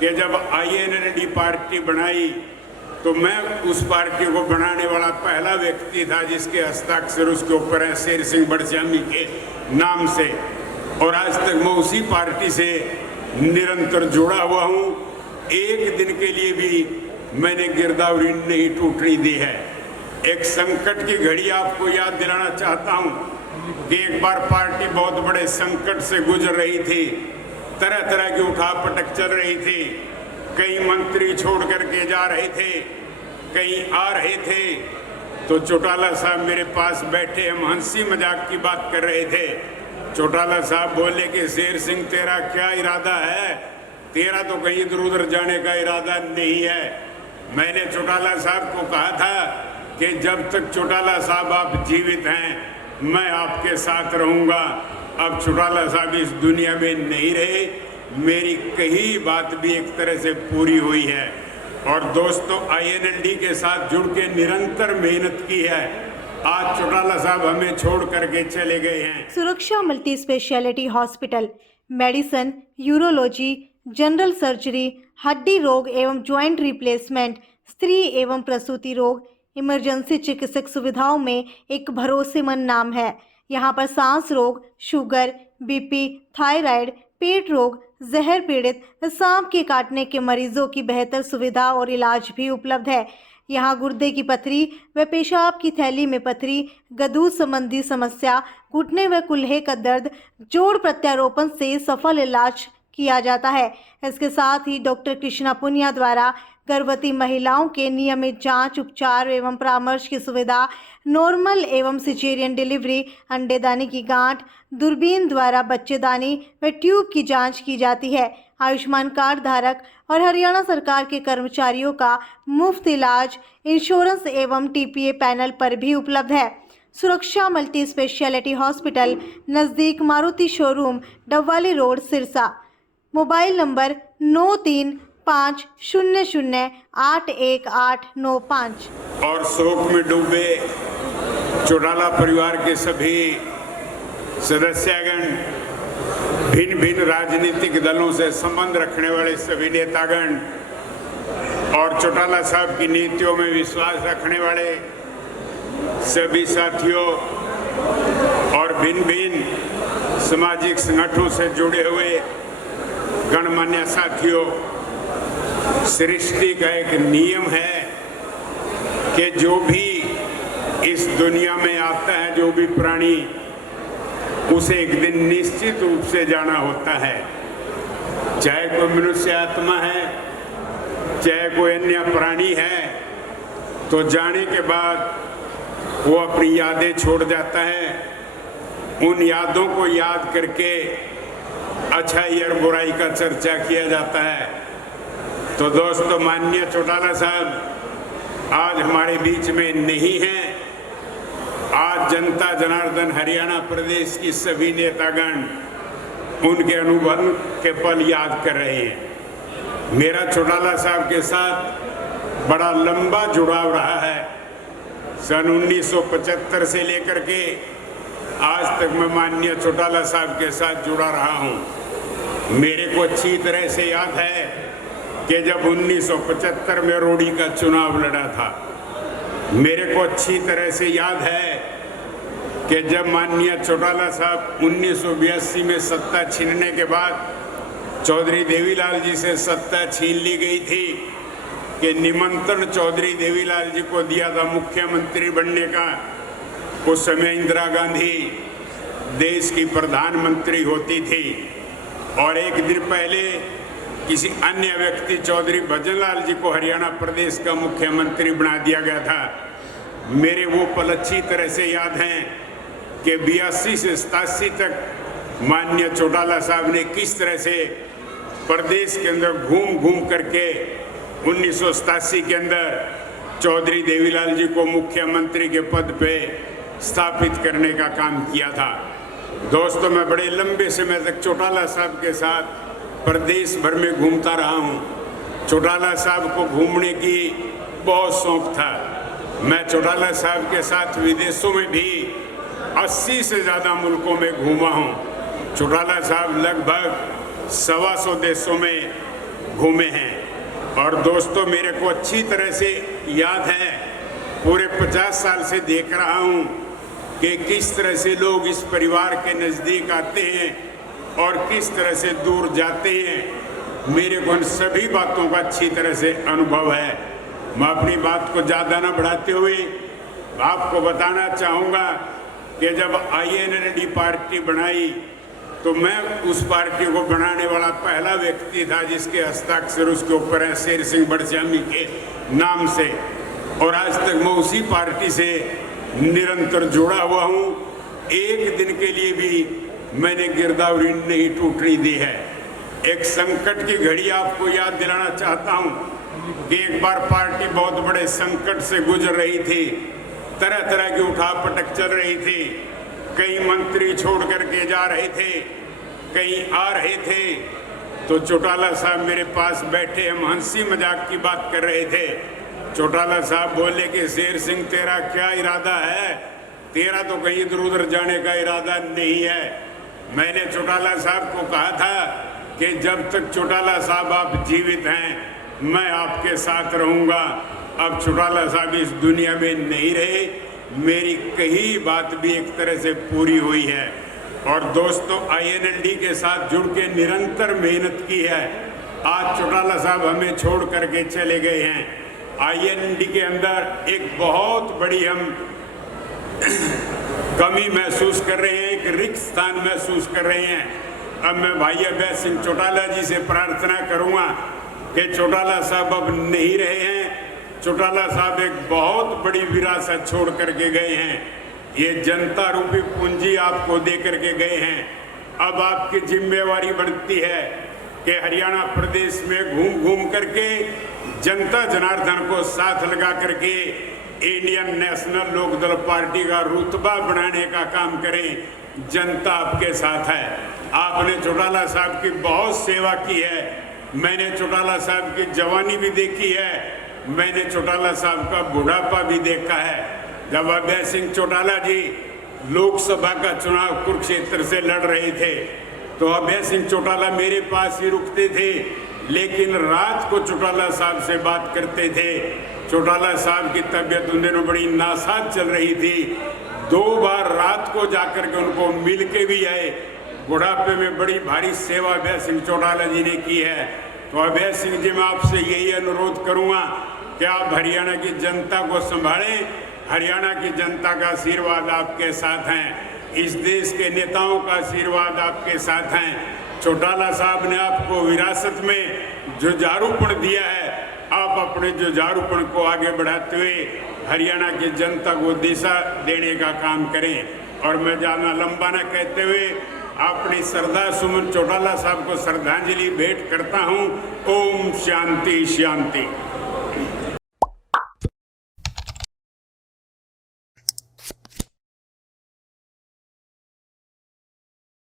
कि जब INLD party बनाई तो मैं उस पार्टी को बनाने वाला पहला व्यक्ति था जिसके हस्ताक्षर उसके ऊपर है शेर सिंह बड़श्यामी के नाम से, और आज तक मैं उसी पार्टी से निरंतर जुड़ा हुआ हूँ। एक दिन के लिए भी मैंने गिरदावरी नहीं टूटने दी है। एक संकट की घड़ी आपको याद दिलाना चाहता हूँ कि एक बार पार्टी बहुत बड़े संकट से गुजर रही थी, तरह तरह की उठापटक चल रही थी, कई मंत्री छोड़ करके जा रहे थे, कई आ रहे थे, तो चौटाला साहब मेरे पास बैठे, हम हंसी मजाक की बात कर रहे थे। चौटाला साहब बोले कि शेर सिंह तेरा क्या इरादा है, तेरा तो कहीं इधर उधर जाने का इरादा नहीं है। मैंने चौटाला साहब को कहा था कि जब तक चौटाला साहब आप जीवित हैं मैं आपके साथ रहूँगा। अब चौटाला साहब इस दुनिया में नहीं रहे, मेरी कही बात भी एक तरह से पूरी हुई है। और दोस्तों, INLD के साथ जुड़ के निरंतर मेहनत की है। आज चौटाला साहब हमें छोड़ करके चले गए हैं। सुरक्षा multi speciality hospital medicine, urology, general surgery, हड्डी रोग एवं ज्वाइंट रिप्लेसमेंट, स्त्री एवं प्रसूति रोग, इमरजेंसी चिकित्सक सुविधाओं में एक भरोसेमंद नाम है। यहाँ पर सांस रोग, शुगर, BP, थायराइड, पेट रोग, जहर पीड़ित, सांप के काटने के मरीजों की बेहतर सुविधा और इलाज भी उपलब्ध है। यहाँ गुर्दे की पथरी व पेशाब की थैली में पथरी, गदूद संबंधी समस्या, घुटने व कुल्हे का दर्द, जोड़ प्रत्यारोपण से सफल इलाज किया जाता है। इसके साथ ही डॉक्टर कृष्णा पुनिया द्वारा गर्भवती महिलाओं के नियमित जांच, उपचार एवं परामर्श की सुविधा, नॉर्मल एवं सिजेरियन डिलीवरी, अंडेदानी की गांठ, दूरबीन द्वारा बच्चेदानी व ट्यूब की जांच की जाती है। आयुष्मान कार्ड धारक और हरियाणा सरकार के कर्मचारियों का मुफ्त इलाज इंश्योरेंस एवं TPA पैनल पर भी उपलब्ध है। सुरक्षा मल्टी स्पेशलिटी हॉस्पिटल नज़दीक Maruti showroom, Dabwali road, Sirsa. Mobile number 9350081895। और शोक में डूबे चौटाला परिवार के सभी सदस्यगण, भिन्न भिन्न राजनीतिक दलों से संबंध रखने वाले सभी नेतागण और चौटाला साहब की नीतियों में विश्वास रखने वाले सभी साथियों और भिन्न भिन्न सामाजिक संगठनों से जुड़े हुए गणमान्य साथियों, सृष्टि का एक नियम है कि जो भी इस दुनिया में आता है, जो भी प्राणी, उसे एक दिन निश्चित रूप से जाना होता है। चाहे कोई मनुष्य आत्मा है, चाहे कोई अन्य प्राणी है, तो जाने के बाद वो अपनी यादें छोड़ जाता है। उन यादों को याद करके अच्छाई और बुराई का चर्चा किया जाता है। तो दोस्तों, माननीय चौटाला साहब आज हमारे बीच में नहीं हैं। आज जनता जनार्दन हरियाणा प्रदेश की सभी नेतागण उनके अनुभव के पल याद कर रहे हैं। मेरा चौटाला साहब के साथ बड़ा लंबा जुड़ाव रहा है। सन 1975 से लेकर के आज तक मैं माननीय चौटाला साहब के साथ जुड़ा रहा हूँ। मेरे को अच्छी तरह से याद है कि जब 1975 में रोडी का चुनाव लड़ा था। मेरे को अच्छी तरह से याद है कि जब माननीय चौटाला साहब 1982 में सत्ता छीनने के बाद चौधरी देवीलाल जी से सत्ता छीन ली गई थी कि निमंत्रण चौधरी देवीलाल जी को दिया था मुख्यमंत्री बनने का। उस समय इंदिरा गांधी देश की प्रधानमंत्री होती थी और एक दिन पहले किसी अन्य व्यक्ति चौधरी भजनलाल जी को हरियाणा प्रदेश का मुख्यमंत्री बना दिया गया था। मेरे वो पल अच्छी तरह से याद हैं कि 82 से 87 तक माननीय चौटाला साहब ने किस तरह से प्रदेश के अंदर घूम घूम करके 1987 के अंदर चौधरी देवीलाल जी को मुख्यमंत्री के पद पे स्थापित करने का काम किया था। दोस्तों, मैं बड़े लंबे समय तक चौटाला साहब के साथ प्रदेश भर में घूमता रहा हूँ। चौटाला साहब को घूमने की बहुत शौक था। मैं चौटाला साहब के साथ विदेशों में भी 80 से ज़्यादा मुल्कों में घूमा हूँ। चौटाला साहब लगभग 125 देशों में घूमे हैं। और दोस्तों, मेरे को अच्छी तरह से याद है, पूरे 50 साल से देख रहा हूँ कि किस तरह से लोग इस परिवार के नज़दीक आते हैं और किस तरह से दूर जाते हैं। मेरे को उन सभी बातों का अच्छी तरह से अनुभव है। मैं अपनी बात को ज़्यादा न बढ़ाते हुए आपको बताना चाहूँगा कि जब INLD पार्टी बनाई तो मैं उस पार्टी को बनाने वाला पहला व्यक्ति था जिसके हस्ताक्षर उसके ऊपर है, शेर सिंह बड़श्यामी के नाम से। और आज तक मैं उसी पार्टी से निरंतर जुड़ा हुआ हूँ। एक दिन के लिए भी मैंने गिरदावरी नहीं टूटने दी है। एक संकट की घड़ी आपको याद दिलाना चाहता हूँ कि एक बार पार्टी बहुत बड़े संकट से गुजर रही थी, तरह तरह की उठापटक चल रही थी। कई मंत्री छोड़ करके जा रहे थे, कई आ रहे थे। तो चौटाला साहब मेरे पास बैठे, हम हंसी मजाक की बात कर रहे थे। चौटाला साहब बोले कि शेर सिंह तेरा क्या इरादा है, तेरा तो कहीं इधर उधर जाने का इरादा नहीं है। मैंने चौटाला साहब को कहा था कि जब तक चौटाला साहब आप जीवित हैं मैं आपके साथ रहूँगा। अब चौटाला साहब इस दुनिया में नहीं रहे, मेरी कही बात भी एक तरह से पूरी हुई है। और दोस्तों, INLD के साथ जुड़ के निरंतर मेहनत की है। आज चौटाला साहब हमें छोड़ करके चले गए हैं। INLD के अंदर एक बहुत बड़ी हम कमी महसूस कर रहे हैं, एक रिक्त स्थान महसूस कर रहे हैं। अब मैं भाई अभय सिंह चौटाला जी से प्रार्थना करूंगा कि चौटाला साहब अब नहीं रहे हैं। चौटाला साहब एक बहुत बड़ी विरासत छोड़ करके गए हैं। ये जनता रूपी पूंजी आपको दे करके गए हैं। अब आपकी जिम्मेवारी बनती है कि हरियाणा प्रदेश में घूम घूम करके जनता जनार्दन को साथ लगा करके इंडियन नेशनल लोकदल पार्टी का रुतबा बनाने का काम करें। जनता आपके साथ है। आपने चौटाला साहब की बहुत सेवा की है। मैंने चौटाला साहब की जवानी भी देखी है, मैंने चौटाला साहब का बुढ़ापा भी देखा है। जब अभय सिंह चौटाला जी लोकसभा का चुनाव कुरुक्षेत्र से लड़ रहे थे तो अभय सिंह चौटाला मेरे पास ही रुकते थे, लेकिन रात को चौटाला साहब से बात करते थे। चौटाला साहब की तबीयत उन दिनों बड़ी नासाज चल रही थी। 2 बार रात को जाकर के उनको मिल के भी आए। बुढ़ापे में बड़ी भारी सेवा अभय सिंह चौटाला जी ने की है। तो अभय सिंह जी, मैं आपसे यही अनुरोध करूंगा कि आप हरियाणा की जनता को संभालें। हरियाणा की जनता का आशीर्वाद आपके साथ हैं, इस देश के नेताओं का आशीर्वाद आपके साथ हैं। चौटाला साहब ने आपको विरासत में जुझारूपण दिया है। आप अपने जुझारूपण को आगे बढ़ाते हुए हरियाणा की जनता को दिशा देने का काम करें। और मैं ज़्यादा लंबा न कहते हुए अपनी श्रद्धा सुमन चौटाला साहब को श्रद्धांजलि भेंट करता हूँ। ओम शांति शांति।